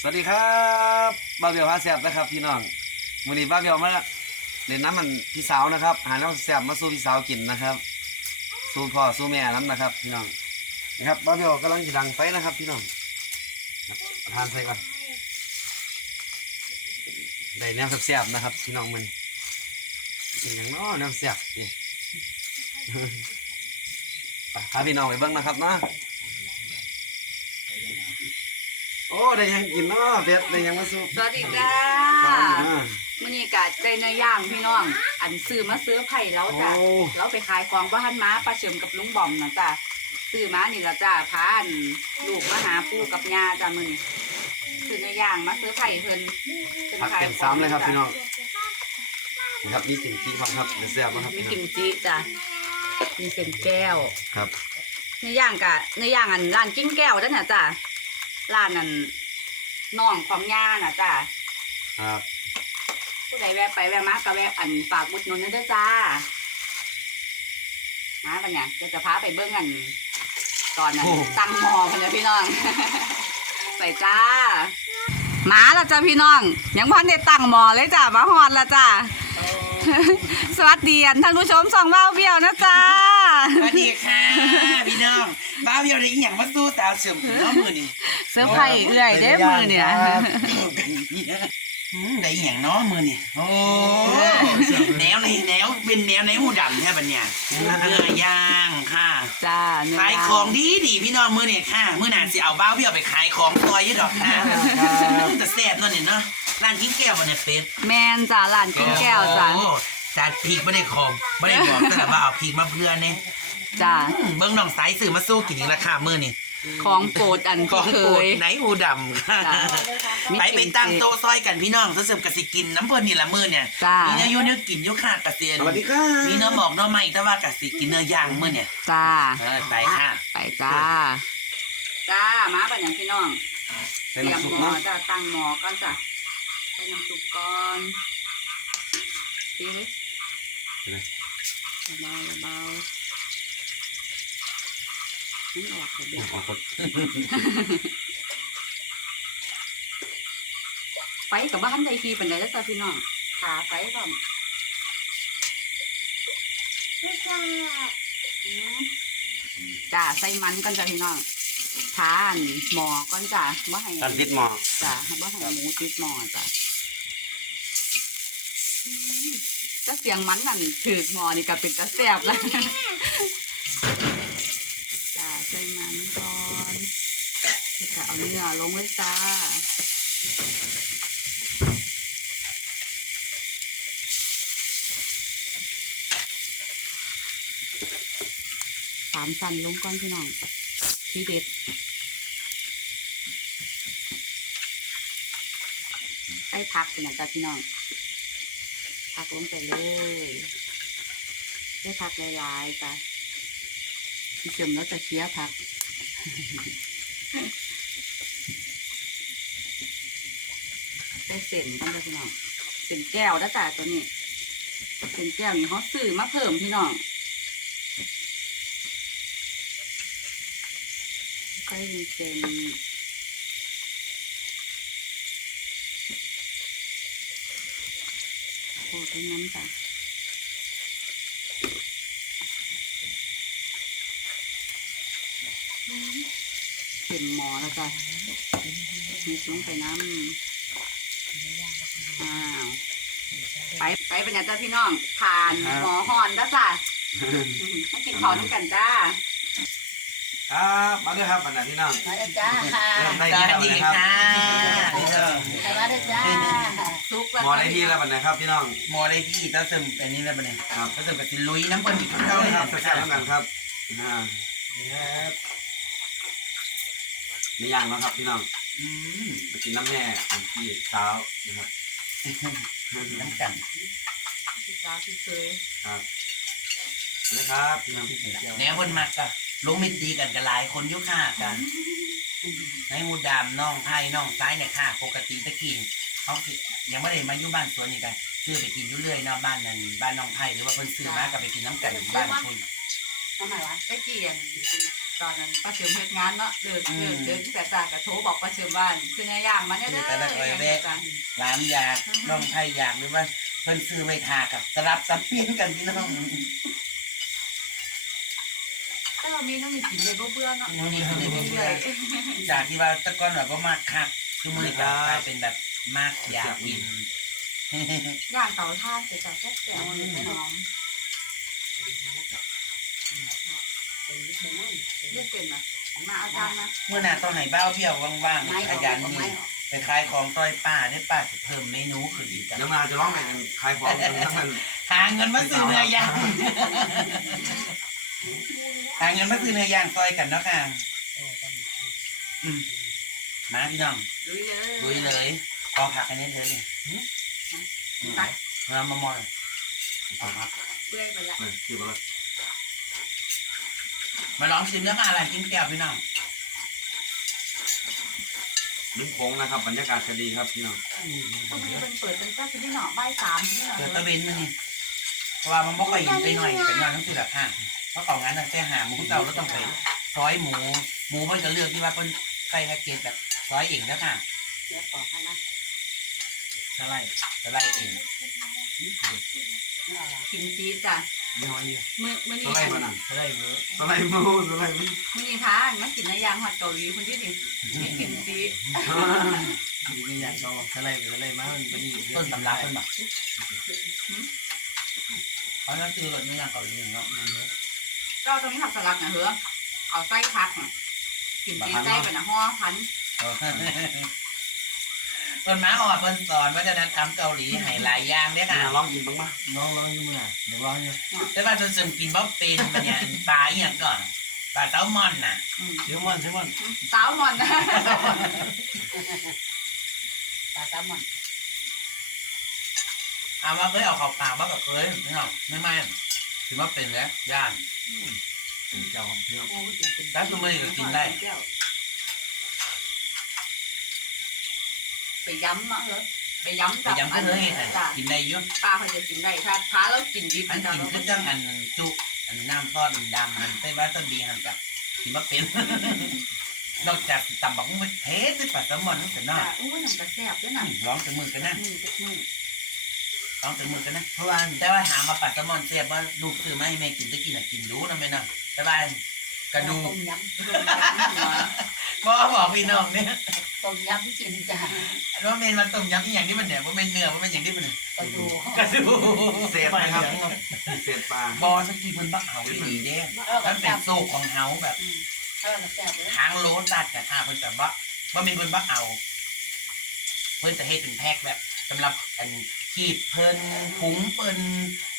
สวัสดีครับบ้าเบียวพาแซบนะครับพี่น้องวันนี้บ้าเบียวมาเล่นน้ำมันพี่สาวนะครับ หาน้ำแซบมาสู้พี่สาวกินนะครับ สู้พ่อสู้แม่น้ำนะครับ พี่น้องนะครับบ้าเบียวกำลังจะดังไฟนะครับ พี่น้องทานใส่ก่อนได้แนวแซบๆนะครับ พี่น้องมันอย่างน้อแนวแซบนี่ไปพาพี่น้องไปเบิ้งนะครับเนาะโอ้ได้ยังกินเนาะเป็ดได้ยังมาสู้สวัสดีจ้าบ้านอยู่นะมื่อนี้กะใจเนื้อย่างพี่น้อง อันซื้อมาซื้อไผ่แล้วจ้ะโอ้เราไปขายของบ้านม้าปลาเฉิมกับลุงบอมนะจ้ะซื้อมานี่ละจ้ะพาอันลูกมาหาปู่กับย่าจ้ะมื่อนี้ซื้อเนื้อย่างมาซื้อไผ่เพิ่นพิ่นผักขายเป็นซ้ำเลยครับพี่น้องนะครับนี่กินขี้ความครับเดี๋ยวแซ่บนะครับมีพี่น้อกิงมจิจ้ะมีเส้นแก้วครับเนื้อย่างกะเนื้อย่างอันร้านกิ้งแก้วจ้ะเนี่ยจ้ะ ร้านนั้นน้องของย่าน่ะจ้ะครับผู้ใดแวะไปแวะมากะแวะอันฝากบุดหนุนนั่นเด้อจ้ามาปะเนี่ยเดี๋ยวจะพาไปเบิ้งอันตอนนั้นตั้งหมอปะเนี่ยพี่น้อง ไปจ้ามาและจ้าพี่น้อง ยังพันได้ตั้งหมอเลยจ้ามาฮอดละจ้าสวัสดีอันท่านผู้ชมสองเบ้าเบี้ยวนะจ้าสวัสดีค่ะพี่น้อง บ้าวเดียวได้อีหยังมาสู้สาวเสริมน้องมือนี่เสื้อไผ่เอื่อยเด้มือเนี่ยอืมได้อีหยังเน้องมือนี่โอ้แนวในแนวเป็นแนวในหูดำแท้บัดเนี่ยเนื้อย่างค่ะจ้าเนื้ขายของดีดีพี่น้องมือนี่ค่ะมือหนานสิเอาบ้าวเบี้ยวไปขายของซอยอยี่ดอกค่ะแต่แซ่บเนั่นนี่เนาะร้านกิ้งแก้วบันเนี่ยเป็ดแมนจ้าร้านกิ้งแก้วจ้าโอ้จัดพริกไม่ได้คมไม่ได้บอกแต่ว่าเอาพริกมาเพื่อเนี่ย จ้าอืมเบิ้งน้องสายสื่อมาสู้กินอีกราคามือนี่ของโปรดอันขอที่งเคโปรดย ไหนอูดำค่ะจ้ะไปไปตั้งโต๊ะซอยกันพี่น้องเสริมกสิกินน้ำเพิ่นนี่ละมือเนี่ยจ้ามีมีเนื้ออยูเนื้อกินอยุค่ะกระเซียนสวัสดีครับมีเนื้อหมอกเนื้อไหม้แต่ว่ากสิกินเนื้อย่างมือเนี่ยจ้า เออไปค่ะ ไปจ้า จ้า มาปัญญาพี่น้องใส่เตรียมน้ำซุปหม้อเนาะจ้าตั้งหม้อก่อนจ้ะใส่น้ำซุปก่อนดีเลยเบาๆเบาๆ นี่ออกเดี๋ยวขอบคุณไฟกับบ้านใดทีปันใดแล้วจ้าพี่น้องขาไฟก่อนอืมจ้าใส่มันก่อนจ้าพี่น้องทานหม้อก่อนจ้าบ่ให้ตันติดหมอจ้ะให้บ่ให้หมูติดหม้อจ้ะอืมถ้าเสียงมันนั่นถือหม้อนี่ก็เป็นตะแซ่บแล้วจ้าใส่มันก่อนแล้วก็ เอาเนื้อลงไว้จ้าสามสันลงก่อนพี่น้องที่เด็ดใส่ผักเป็นอย่างจ้ะพี่น้องผักลงไปเลยใส่ผักหลายๆจ้ะพี่เจิมแล้วจะเคี้ยวผัก ส่เส้นกันจ้ะพี่น้องเส้นแก้วนะจ้ะตัวนี้เส้นแก้วนี่เขาซื้อมาเพิ่มพี่น้องก็มีเส้นโอ้ต้นน้ำจ้ะเห็นหมอแล้วจ้ะมีสูงไปน้ำ อ้าวไปไปเป็นไงจ้ะพี่น้องผ่านหมอหอนแล้วจ้ะต้องกินข้าวด้วยกันจ้าครับมาด้วยครับบรรดาพี่น้องมาเลยจ้าเริ่มได้สที่วัสแล้วดีนะครับค่ะมาเลยจ้าซุกแล้วหมอได้ที่แล้วบรรดาครับพี่น้องหมอได้ที่ถ้าเสริมเป็นนี่แล้วปะเนี่ยครับถ้าเสริมกับสิลุยน้ำเพิ่นอีกคเท่าเลยรัค่ะบแซ่บๆทั้งนั้นครับอ่านี่ย่างแล้วครับพี่น้อง อืมไปกินน้ำแม่ของพี่สานะครับน้ำกันพี่สาวที่เคยครับนะครับพี่น้องแนวเพิ่นมากก็ลงมิตรีกันกันหลายคนยุค่ากันในหมูดามน้องไผ่น้องซ้ายเนี่ยค่ะ ปกติตะกี้เขายังไม่ได้มาอยู่บ้านสวนนี่กันซื้อไปกินอยู่เรื่อยเนาะบ้านนั้นบ้านน้องไผ่หรือว่าเพิ่นซื้อมาก็ไปกินน้ำกันบ้านคุณทำไมวะไอ้เกียน ตอนนั้นป้าเฉิมเฮ็ดงานเนาะเลิกเลิกเดินแต่จ่ากระโทรบอกป้าเฉิมว่าคือในย่างมันเนี่ยเด้ออย่างเงี้ยจ้ะร้านอยากน้องไทยอยากหรือว่าเพิ่นซื้อไว้ทากับสลับซับเปลี่ยนกันพี่น้องถ้าเรามีต้องมีกินเลยบ่เบื่อเนาะมื้อนี้คือได้เรื่เรื่ออยยจากที่ว่าแตะก้อนแบบว่ามากคักคือมื้อนี้ก็กลายเป็นแบบมากอยากกินๆย่างเตาถ่านแต่จ่าแซ่บๆมันหอม เรียกเป็นนะมาอาจารย์นะเมื่อหน้าต้องให้บ้าวเบี้ยวว่างๆขยันนี่ไปขายของต้อยป้าได้ป้าจะเพิ่มเมนูขึ้นอีกจ้ะเดี๋ยวมาจะร้องเพลงขายของกันทั้งมันหาเงินมาซื้อเนื้อย่างหาเงินมาซื้อเนื้อย่างซอยกันเนาะค่ะอืมมาพี่น้องลุยเลยลุยเลยกองผักอันนี้เลยนี่ไปเรามามองเอาครับเปื่อยไปละ เออคือว่า มาลองชิมแล้วมาอะไรกินแก้วพี่น้องลึกโค้งนะครับบรรยากาศจะดีครับพี่น้องตรงนี้เป็นเปิดเป็นเจ้าที่นี่เนาะบ่ายสามที่นี่เนาะเกิดตะเวนมานี่เพราะว่ามันบ่ค่อยเห็นไปหน่อยเป็นงานทั้งสี่แบบห้าเพราะของงานตั้งแต่หาหมูเต่าแล้วต้องไปซอยหมู หมูมันจะเลือกที่ว่าเป็นใส่แพ็กเกจแบบซอยเองแล้วค่ะเดี๋ยวต่อให้นะจะไล่จะไล่เองกินซีจ้ะ ยี่ห้อนี้มื้อมื้อสนี้ไลด์มานั่นจะไล่มือสไลด์มูสไลด์มูมื้อนี้พามากินในยางฮอดเกาหลีคนที่นี่กินซีมีอย่างก็จะไล่จะไล่มามันเป็นต้นตำรับต้นแบบเพราะนั่นคือรถเนื้อย่างเกาหลีเนาะมันเยอะก็ตรงนี้ผักสลัดนะเหรอเอาไส้พักน่ะกินซีไส้ไปนะห่อพัน เปิ้นมาออกเปิ้นสอนวัฒนธรรมเกาหลีให้หลายอย่างเด้ออะค่ะร้องกินบ้างมั้ยน้องร้องอยังไงเดี๋ยวร้องอยู่แต่ว่าจนซึมกินบ่เป็นมันเนี่ยปลาอีหยังก่อนปลาแซลมอนน่ะอืมเดี๋ยวมันเดี๋ยวมันสาวหมอนนะปลาแซลมอนเอาว่าเคยเอาข้าวเปล่าบ้างก็เคยไม่เอาไม่ไม่ถือว่าเป็นแล้วย่านเป็นเจ้าของเพื่อนโอ้ยกินแล้วทุกมื้อนี้ก็กินได้ ไปย้ำเนาะเหรอไปย้ำแต่ยังก็เลยน่ะจ้ะกินได้อยุ่ปลาเขาจะกินได้ถ้าพาเรากินดิบอันจ้ะกินเราก็จังอันจุอันน้ำซอสดำอันใส่บาสบีหันกับกินบ่เป็น นอกจากตำบักหุ่งเทสด้วยปลาแซลมอนนั่นแต่นอจ้ะกอู้น้ำกระแซบด้วยนะร้องจังมือกันนะนี่จักมือร้องจังมือกันนะเพราะว่าแต่ว่าถามมาปัดสมอนเสียบว่าลูกซื้อมาให้แม่กินจะกินอะกินรู้นะแม่นะแต่ว่า กระดูกต้มยรวมกันหัวพ่อบอกพี่น้องเนี่ยำต้มยำกินจ้ะว่าเมนมันต้มยำอีอย่างนี้มันเนี่ยว่าเมนเนื้อว่าเมนอย่างนี้มันเนี่ยกระดูกกระดูกเศษนะครับ เศษปลาบอสกีมันบักเฮาดีเด้เอากมัระนแซเป็นบโซ่ของเฮาแบบ เอากระแซบเลยทางโลตัดกับข้าเพิ่นแต่ว่าว่าเมนเพิ่นบักเอา เพิ่นจะให้เป็นแพ็คแบบสำหรับอัน ขีบเพิ่นพุงเพิ่น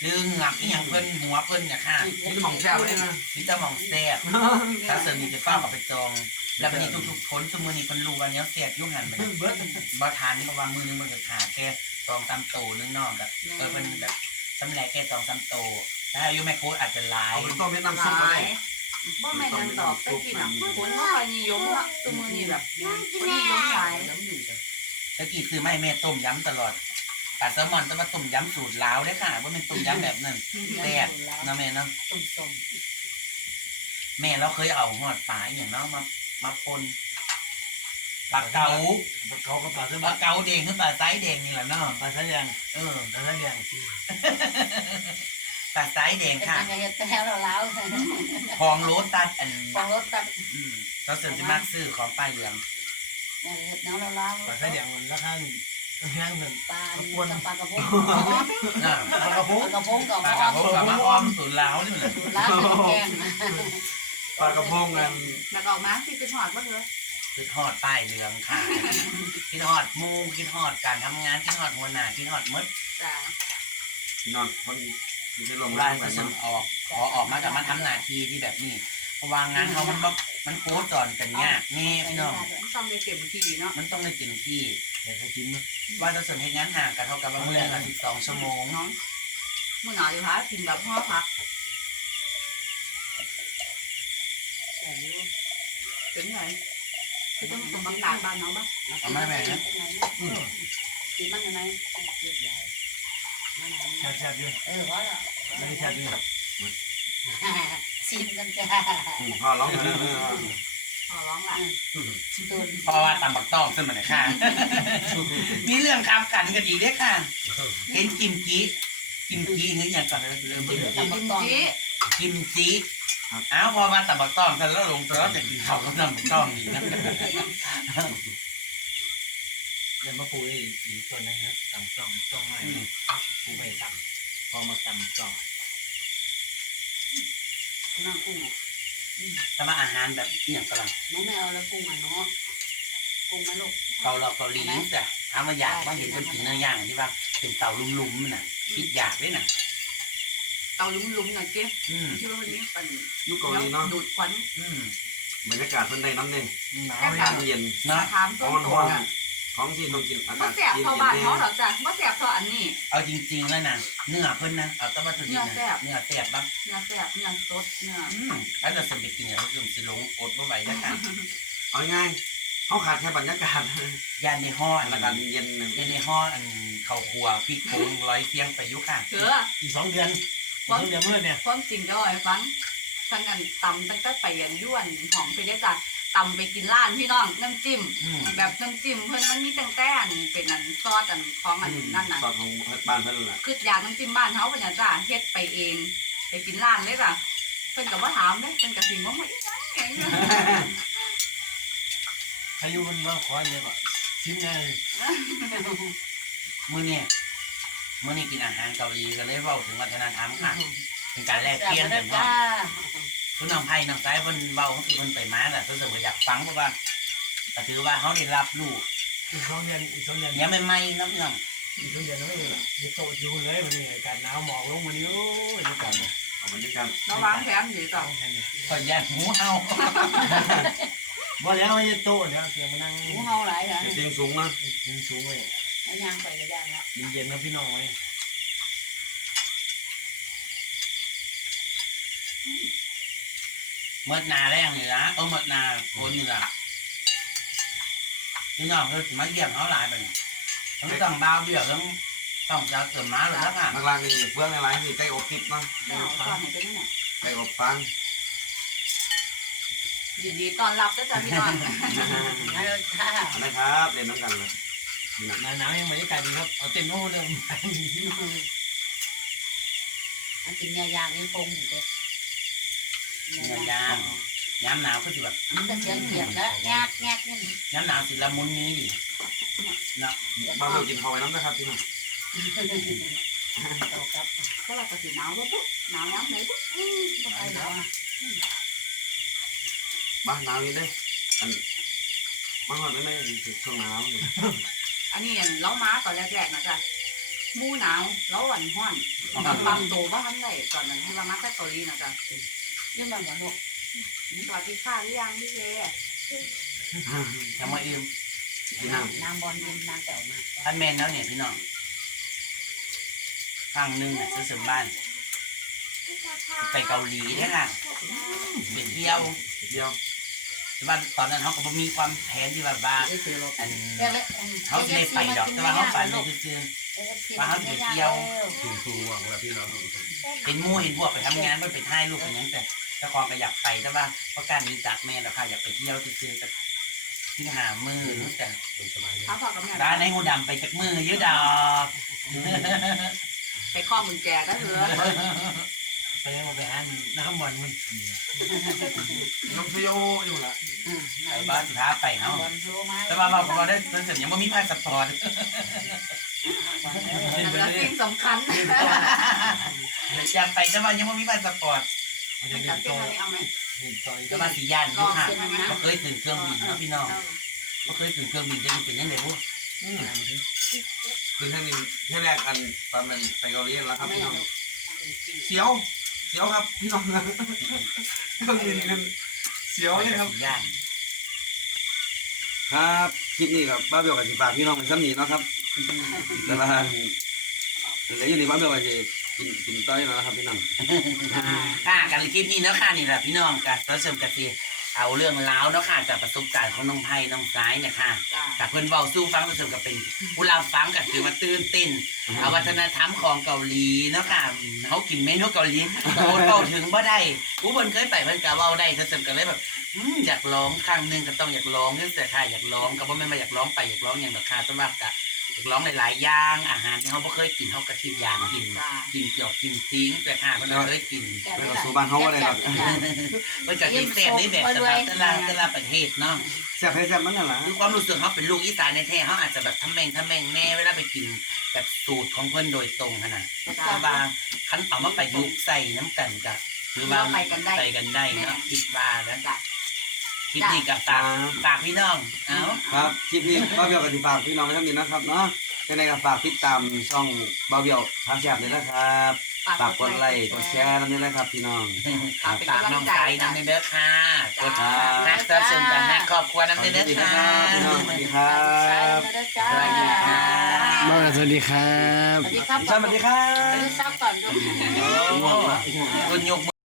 หรือเหงือกอีหยังเพิ่นหัวเพิ่นเนี่ยค่ะนี่จะมองแซ่บเลยนะพี่ตาหมองแซ่บถ้าเสริมนี่จะเฝ้ากับไปจอง แล้ววันนี้ทุกๆคนสมมือนี่คนรู้วันนี้เสียบยุ่งหันไปเบิร์ดบ่ทานเพราะว่ามือนึงมันก็ขาดแค่สองสามโตนึงเนอกแบบเออเป็นแบบสำแหลกแค่สองสามโตถ้าอายุแม่โค้ดอาจจะหลายเอาไปต้มเป็นน้ำซุปหก็ลาได้ยบ่แม่นยังตอบตะกี้น่ะคนบ่ค่อยนิยมละตัวมือนี่แบบคนนิยมหลาย ตะกี้คือไม่แม่ต้มยำตลอด ปลาแซลมอนต้องมาต้มยำสูตรลาวเลยค่ะว่าเป็นต้มยำแบบนั้นแซ่บเนาะแม่เนาะต้มส้มแม่เราเคยเอาหอดปลาอหย่างเนาะมามาปนปลาเก๋าเขาก็ปลาเส้นปลาเก๋าแดงหรือปลาไซส์แดงนี่แหละเนาะปลาสายยางเออปลาสายยางปลาไซส์แดงเป็นค่ะยังไงแต่แล้วแล้วทองโรสตัดอันฟองรสตัดอืมเราเสริมจะมากซื้อของป้ายเหลืองเนี่ยเห็ดน้ำแล้วแล้วปลาสายยางมันราคา แพงเงินปลาปลากระพงอ่าปลากระพปงลากระพงกับปลากระพงกับมะอ้อมสูตรลาวนี่มันน่ะร้านแกงปลากระพงกันแล้วก็ออกมาสิเป็นหอดบ่เหรอคือทอดป้ายเหลืองค่ะคิดทอดหมูคิดทอดการทำงานคิดทอดหัวหน้าคิดทอดมดจ้ะพี่น้องคนที่จะลงร้าร่านงผกันสมเนาะออกขอออกมาจากมาทำหน้าที่ที่แบบนี้เพราะว่างานเขามันบ่มันโคตรจอนกันยากนี่พี่น้องมันต้องได้เต็มที่เนาะมันต้องได้เต็มที่แต่เขากินนะ ว่าจะสนให้งานห่างกันเท่ากับว่ามื้อละสิบสองชั่วโมง น้องมื้อหนาอยู่ค่ะกินแบบห่อผักเป็นไงคือต้องสมบัติบ้านน้องบ้างเอามาแม่นะกินมันยังไงแซ่บๆอยู่เออว่าไม่ได้แซ่บอยู่ชิมกันจ้าอืมพ่อร้องเลย ขอร้องล่ะโดนเพราะว่าตำบักต้องขึ้นมาเลยค่ะ มีเรื่องคำกันกันอีกเด้อค่ะ เห็นกิมจิกิมจิหรืออย่างก่อนเริ่มกินเริ่มตำบักิกมตองจิกิมจิอ้าวพอมาตำบักต้องกันแล้วลงตัวแล้วจะกินข้าวกับน้ำบักต้องอีกนะเดี๋ยวมาปูอีกอีกตัวนึงนะตำจ้องจ้องไม่ปูไม่ตำพอมาตำจ้องน้องกุ้ง แต่มาอาหารแบบอหย่างกำลังน้องไม่เอาแล้วกุ้งอะเนาะกุ้งมาลูก เกาเราเกาหลีแต่ถามว่าอยากว่าเห็นคนกินเนื้อย่างที่ว่าเป็นเต่าลุ่มๆน่ะคิดอยากด้วยน่ะ เตาลุ้มๆหน่อยเจ๊อืม ที่ว่าวันนี้เป็นยุคเกาหลีเนาะดูดควันอืมบรรยากาศเพิ่นได้น้ำเนี่ยหนาวอาเลยกาศเย็นเนาะถามต้ร้นอนตัร้วอน ของที่ต้องกินอาบ่กาศแสบเย็นเท่าๆบ้านแน่เขาหรอกจ้ะบ่แสบเท่าอันนี้ เอาจริงๆแล้วนะเนื้อเพิ่นนะเอาแต้วัตถุดิบนะเนื้อแซ่บ เนื้อแซ่บบ้างเนื้อแสบเนื้อสดเนื้ออืมแล้วเราสมไปกินอย่างเราสิลงอดบ่ไหวแล้วค่ะเอาง่ายๆเขาขาดแค่บรรยากาศยานในห้อบรรยากาศเย็นๆยานในห้ออันข้าวครัวพริกผงร้อยเพียงไปอยุค่ะ เถืออีกสองเดือนอีกสองเดือนเมื่อเนี่ยความจริงก็เอาให้ฟังทั้งกันตำตั้งแต่ไปยันย้วนของไปได้จ้ะ ตำไปกินร้านพี่น้องน้ำจิ้ม อืม แบบน้ำจิ้มเพิ่นมันมีตั้งแต่อันเป็นอันซอสอันของอันนั่นน่ะ ซอสของบ้านเพิ่นแหละคืออยากน้ำจิ้มบ้านเขาเป็นอย่างจ้าเฮ็ดไปเอง ไปกินร้านเลยจ้ะเพิ่นก็บ่ถามเด้เพิ่นก็สิงว่าไม่ยังไงเนี่ยอายุมันมาขอเนี่ยก็ชิมแน่มื้อนี้มื้อนี้กินอาหารเกาหลีก็เลยเว้าถึงวัฒนธรรมค่ะเป็นการแลกเปลี่ยนกันจ้าเนาะ คุณน้องไผ่น้องสายเพิ่นเว้าคือเพิ่นไปมาแหละเพิ่นก็อยากฟังเพราะว่าก็ถือว่าเขาได้รับรู้อีกสองเดือนอีกสองเดือนยังใหม่ๆเนาะพี่น้องอีกสองเดือนไม่มีโตอยู่เลยวันนี้อากาศหนาวหมอกลงวันนี้โอ้ยอากาศเอาบรรยากาศเราวางแผนดีจ้ะข่อยแยกหูเฮาบ่แล้วไม่โตเดี๋ยวเสียงมานั่งหมูเฮาหลายค่ะเสียงสูงนะกินสูงเลยแล้วย่างไปก็ย่างละเย็นๆนะพี่น้องเลย เมื่อนาแรงนี่นะเออเมื่อนาฝนนี่ล่ะพี่น้องเพิ่นสิมาเยี่ยมเขาหลายบัดนี้ทั้งต้องบ่าวเบี้ยวทั้งต้องจะเกิดมาแล้วนะค่ะนักลางนี่เพื่อนหลายๆนี่ไก่อบทิพย์เนาะไม่เอาตอนไหนเป็นเนี่ยไก่อบฟางยินดีต้อนรับด้วยจ้ะพี่น้องมาเลยจ้าอันนะครับเล่นน้ำกันเลยหนาวยังบรรยากาศดีครับเอาเต็มโม่เลยอันกินยายางนี่คงอยู่เด้ เนื้อย่างย้ำหนาวก็สิแบบมันจะเสียงเกียบแล้วแงกแงกนี่ย้ำหนาวสิละมุนนี้ดิเนาะบ้านเรากินพอไปน้ำนะครับพี่น้องโตครับก็เราก็สิหนาวบ่ปุ๊บหนาวย้ำไหนปุ๊บบ่ไปแล้วอะบ้านหนาวนี่เด้ออันบ้านหอดไม่ไม่ถึงช่วงหนาวอยู่อันนี้เล้าม้าตอนแรกๆนะจ้ะหมู่หนาวเล้าหวันห้อนบางโตบ่ทันได้ตอนนั้นที่ว่ามาแต่เกาหลีนะจ้ะ นี่มันบ่ลูกสวัสดีค่ะหรือยังพี่เจทำมาอิ่มพี่น้น้ำบอลเย็นน้ำแก้วมาท่านแม่นแล้วเนี่ยพี่น้องครั้งหนึ่งน่ะซื้อสมบ้าน ไปเกาหลีเนี่ยค่ะไปเที่ยวำเดียวแต่ว่าตอนนั้นเขาก็บ่มีความแผนที่ว่าบ้าเอ้ยคือรถอันเอ้ยเขาจะได้ไปดอกแต่ว่าเขาฝันในซื่อถูกหวังแล้วพี่น้องๆเป็นหมู่เห็นพวกไปทำงานไม่ไปถ่ายรูปเป็นหยังแต่ เจ้าของก็อยากไปแต่ว่าเพราะการหนี้จากแม่แล้วค่ะอยากไปเที่ยวซื่อๆแต่ที่หามือนู้นแต่เขาพอกับแม่ร้านในหูดำไปจากมือเยอะดอกไปข้อมือแจก็เถอะแสดงว่าไปหาน้ำบอลมันน้องฟิโออยู่ละไอ้บ้านสุดท้ายไปเฮาบอลโทรมาแต่ว่าเราเราได้เสริมยังไม่มีพาสปอร์ตนั่นก็สิ่งสำคัญอยากไปแต่ว่ายังไม่มีพาสปอร์ตมันจะจั เดืดอดเส้นโตอันนี้เอาไหมต่อยแต่ว่าสีย่านอยู่ค่ะเส้นนะบ่เคยตื่นเครื่องบินเนาะพี่น้องบ่เคยตื่นเครื่องบินจะเป็นยังไงพวกคือท่านนี้ที่แรกอันตอนเป็นไปเกาหลีแล้วครับไม่พี่น้เอาองเสียว เสียวครับพี่น้องเครื่องบินกันเสียวเลยครับ สีย่านครับคลิปนี้ครับบ้าเบลกับสิฝากพี่น้องเป็นซ้ำนีเนาะครับแต่ว่าเหลืออยู่ในบ้าเบลกับสิ กินกินต้อยแล้วนะครับพี่น้องค่ะกันคลิปนี้เนาะค่ะนี่แหละพี่น้องกันเราเสริมกันทีเอาเรื่องราวเนาะค่ะจากประสบการณ์ของน้องไผ่น้องซ้ายเนี่ยค่ะจ้ากับเพิ่นเบาสู้ฟังรู้สึกกับเป็นผู้รับฟังกับถือว่าตื่นเต้นเอาวัฒนธรรมของเกาหลีเนาะค่ะเขากินเมนูเกาหลีโอ้เบาถึงบ่ได้ผู้เพิ่นเคยไปเพิ่นก็เว้าได้เพิ่นก็เลยแบบอืมอยากร้องครั้งหนึงก็ต้องอยากร้องนี่แต่ค่ะอยากร้องก็บ่แม่นว่าอยากร้องไปอยากร้องอย่างดอกค่ะสำหรับก็อยาก ร้องหลายๆอย่างอาหารที่เขาบ่เคยกินเขาก็คิดอย่างกินจ้ากินเกี่ยวกินติ้งแต่ค่ะเพิ่นบ่เคยกินแล้วก็สู่บ้านเขาก็ได้ครับเพิ่นก็กินแซ่บในแบบสำหรับแต่ละแต่ละประเทศเนาะแซ่บให้แซ่บมันนั่นล่ะคือความรู้สึกเขาเป็นลูกอีสานในแท้เขาอาจจะแบบทำแม่งทำแม่งแน่เวลาไปกินแบบสูตรของเพื่อนโดยตรงขนาดแต่ว่าคันเอามาประยุกต์ใส่น้ำกันกับคือว่าเราไปกันได้ไปกันได้เนาะคิดว่าแล้วจ้ะ คลิปนี้กับฝากฝากพี่น้อง เอาครับคลิปนี้บ้าเบียวกับที่ฝากพี่น้องไว้ท่านนี้นะครับเนาะยังไงก็ฝากติดตามช่องบ้าเบียวพาแซ่บเลยนะครับฝากกดไลค์กดแชร์นั่นนะครับ พี่น้องฝากฝากน้องไก่น้ำในเด้อค่ะกดจ้านักเสิร์ฟเชิญกันนักครอบครัวน้ำในเด้อค่ะพี่น้องสวัสดีครับสวัสดีค่ะบ้าสวัสดีครับสวัสดีครับสวัสดีครัสวัสบดีซับก่อนดูโอ้คุณยกมือ